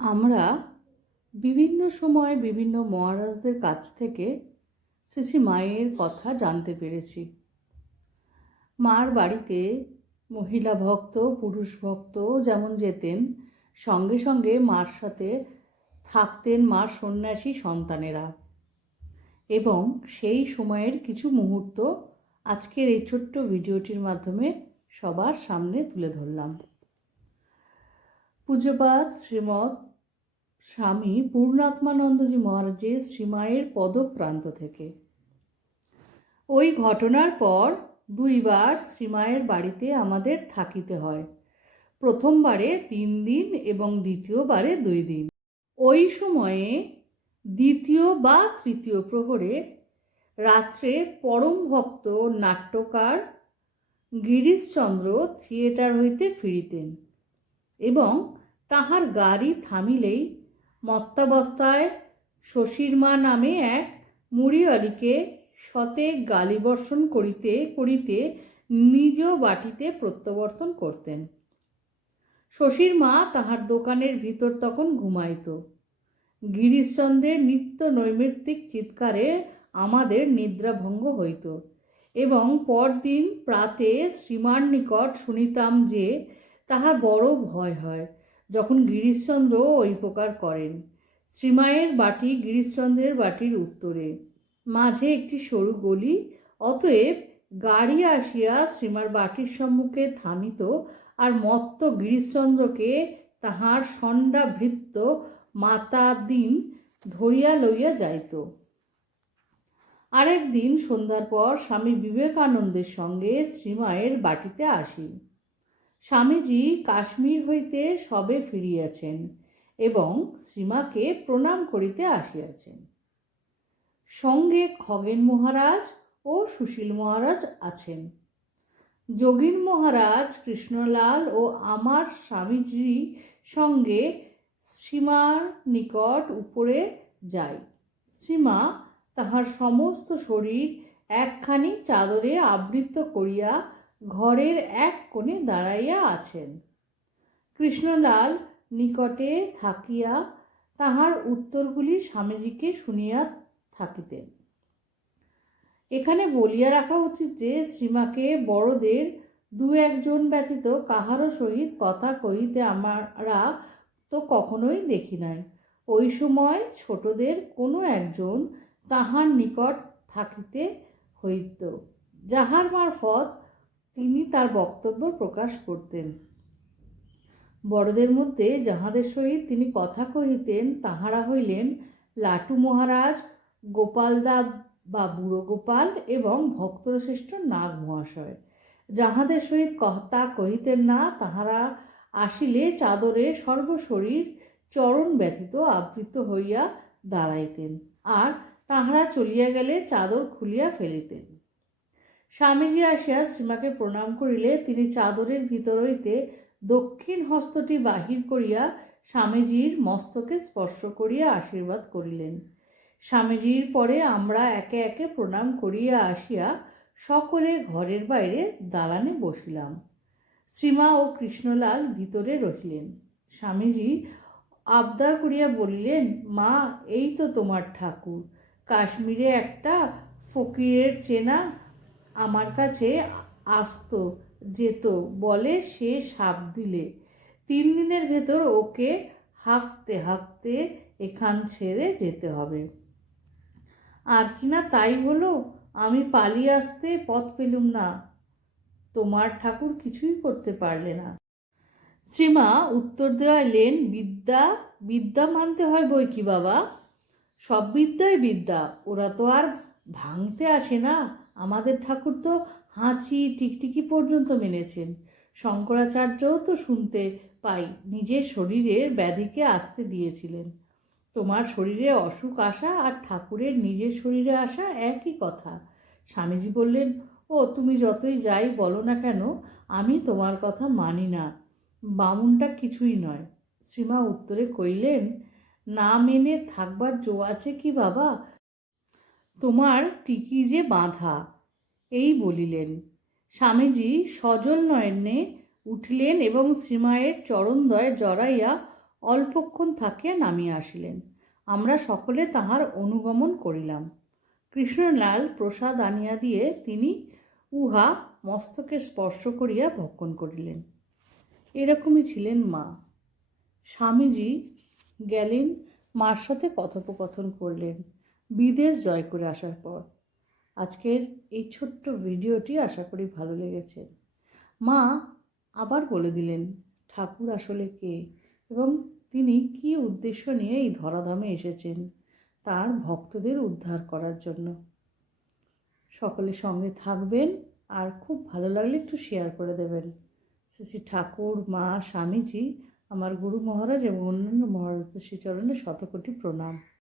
আমরা বিভিন্ন সময় বিভিন্ন মহারাজদের কাছ থেকে শ্রী মায়ের কথা জানতে পেরেছি। মার বাড়িতে মহিলা ভক্ত, পুরুষ ভক্ত যেমন যেতেন, সঙ্গে সঙ্গে মার সাথে থাকতেন মার সন্ন্যাসী সন্তানেরা। এবং সেই সময়ের কিছু মুহূর্ত আজকের এই ছোট্ট ভিডিওটির মাধ্যমে সবার সামনে তুলে ধরলাম। পূজ্যপাত শ্রীমৎ স্বামী পূর্ণাত্মানন্দজি মহারাজের শ্রীমায়ের পদপ্রান্ত থেকে। ওই ঘটনার পর দুইবার শ্রীমায়ের বাড়িতে আমাদের থাকিতে হয়। প্রথমবারে তিন দিন এবং দ্বিতীয়বারে দুই দিন। ওই সময়ে দ্বিতীয় বা তৃতীয় প্রহরে রাত্রে পরম ভক্ত নাট্যকার গিরিশচন্দ্র থিয়েটার হইতে ফিরিতেন এবং তাহার গাড়ি থামিলেই মত্তাবস্থায় শশীর মা নামে এক মুড়িয়ালিকে শতে গালিবর্ষণ করিতে করিতে নিজ বাটিতে প্রত্যাবর্তন করতেন। শশীর মা তাহার দোকানের ভিতর তখন ঘুমাইত। গিরিশচন্দ্রের নিত্য নৈমিত্তিক চিৎকারে আমাদের নিদ্রাভঙ্গ হইত এবং পরদিন প্রাতে শ্রীমার নিকট শুনিতাম যে তাহার বড় ভয় হয়। যখন গিরিশচন্দ্র ওই প্রকার করেন, শ্রীমায়ের বাটি গিরিশচন্দ্রের বাটির উত্তরে। মাঝে একটি সরু গলি, অতএব গাড়ি আসিয়া শ্রীমার বাটির সম্মুখে থামিত আর মত্ত গিরিশচন্দ্রকে তাহার সন্ডাভৃত্ত মাতা দিন ধরিয়া লইয়া যাইত। আরেক দিন সন্ধ্যার পর স্বামী বিবেকানন্দের সঙ্গে শ্রীমায়ের বাটিতে আসি। স্বামীজি কাশ্মীর হইতে সবে ফিরিয়াছেন এবং শ্রীমাকে প্রণাম করিতে আসিয়াছেন। সঙ্গে খগেন মহারাজ ও সুশীল মহারাজ আছেন। যোগীন মহারাজ কৃষ্ণলাল ও আমার স্বামীজি সঙ্গে শ্রীমার নিকট উপরে যাই। শ্রীমা তাহার সমস্ত শরীর একখানি চাদরে আবৃত করিয়া ঘরের এক কোণে দাঁড়াইয়া আছেন। কৃষ্ণলাল নিকটে থাকিয়া তাহার উত্তরগুলি স্বামীজিকে শুনিয়া থাকিতেন। এখানে বলিয়া রাখা উচিত যে, শ্রীমাকে বড়দের দু একজন ব্যতীত কাহারও সহিত কথা কহিতে আমরা তো কখনোই দেখি নাই। ওই সময় ছোটদের কোনো একজন তাহার নিকট থাকিতে হইত, যাহার মারফত তিনি তার বক্তব্য প্রকাশ করতেন। বড়দের মধ্যে যাহাদের সহিত তিনি কথা কহিতেন, তাহারা হইলেন লাটু মহারাজ গোপালদা বা বুড়ো গোপাল এবং ভক্তশ্রেষ্ঠ নাগ মহাশয়। যাহাদের সহিত কথা কহিতেন না, তাহারা আসিলে চাদরে সর্বশরীর চরণ ব্যথিত আবৃত হইয়া দাঁড়াইতেন আর তাহারা চলিয়া গেলে চাদর খুলিয়া ফেলিতেন। স্বামীজি আসিয়া শ্রীমাকে প্রণাম করিলে তিনি চাদরের ভিতর হইতে দক্ষিণ হস্তটি বাহির করিয়া স্বামীজির মস্তকে স্পর্শ করিয়া আশীর্বাদ করিলেন। স্বামীজির পরে আমরা একে একে প্রণাম করিয়া আসিয়া সকলে ঘরের বাইরে দালানে বসিলাম। শ্রীমা ও কৃষ্ণলাল ভিতরে রহিলেন। স্বামীজি আবদার করিয়া বলিলেন, মা, এই তো তোমার ঠাকুর। কাশ্মীরে একটা ফকিরের চেনা আমার কাছে আসতো, যেত, বলে সে সাপ দিলে। তিন দিনের ভেতর ওকে হাঁকতে হাঁকতে এখান ছেড়ে যেতে হবে। আর কি না তাই হলো? আমি পালিয়ে আসতে পথ পেলুম না। তোমার ঠাকুর কিছুই করতে পারলে না। শ্রীমা উত্তর দেওয়া দেওয়ালেন বিদ্যা বিদ্যা মানতে হয় বই কি বাবা? সব বিদ্যাই বিদ্যা। ওরা তো আর ভাঙতে আসে না। আমাদের ঠাকুর তো হাঁচি, টিকটিকি পর্যন্ত মেনেছেন। শঙ্করাচার্যও তো শুনতে পাই, নিজের শরীরের ব্যাধিকে আসতে দিয়েছিলেন। তোমার শরীরে অসুখ আসা আর ঠাকুরের নিজের শরীরে আসা একই কথা। স্বামীজি বললেন, ও, তুমি যতই যাই বলো না কেন, আমি তোমার কথা মানি না। বামুনটা কিছুই নয়। শ্রীমা উত্তরে কইলেন না মেনে থাকবার জো আছে কি বাবা? তোমার টিকি যে বাঁধা? এই বলিলেন। স্বামীজি সজল নয়নে উঠিলেন এবং শ্রীমায়ের চরণদ্বয় জড়াইয়া অল্পক্ষণ থাকিয়া নামিয়া আসিলেন। আমরা সকলে তাহার অনুগমন করিলাম। কৃষ্ণলাল প্রসাদ আনিয়া দিয়ে তিনি উহা মস্তকে স্পর্শ করিয়া ভক্ষণ করিলেন। এরকমই ছিলেন মা। স্বামীজি গেলেন, মার সাথে কথোপকথন করলেন। বিদেশ জয় করে আসার পর। আজকের এই ছোট্ট ভিডিওটি আশা করি ভালো লেগেছে। মা আবার বলে দিলেন, ঠাকুর আসলে কে এবং তিনি কী উদ্দেশ্য নিয়ে এই ধরাধামে এসেছেন তার ভক্তদের উদ্ধার করার জন্য? সকলের সঙ্গে থাকবেন আর খুব ভালো লাগলে একটু শেয়ার করে দেবেন। শ্রী ঠাকুর, মা, স্বামীজি, আমার গুরু মহারাজ এবং অন্যান্য মহারাজদের শ্রীচরণে শতকোটি প্রণাম।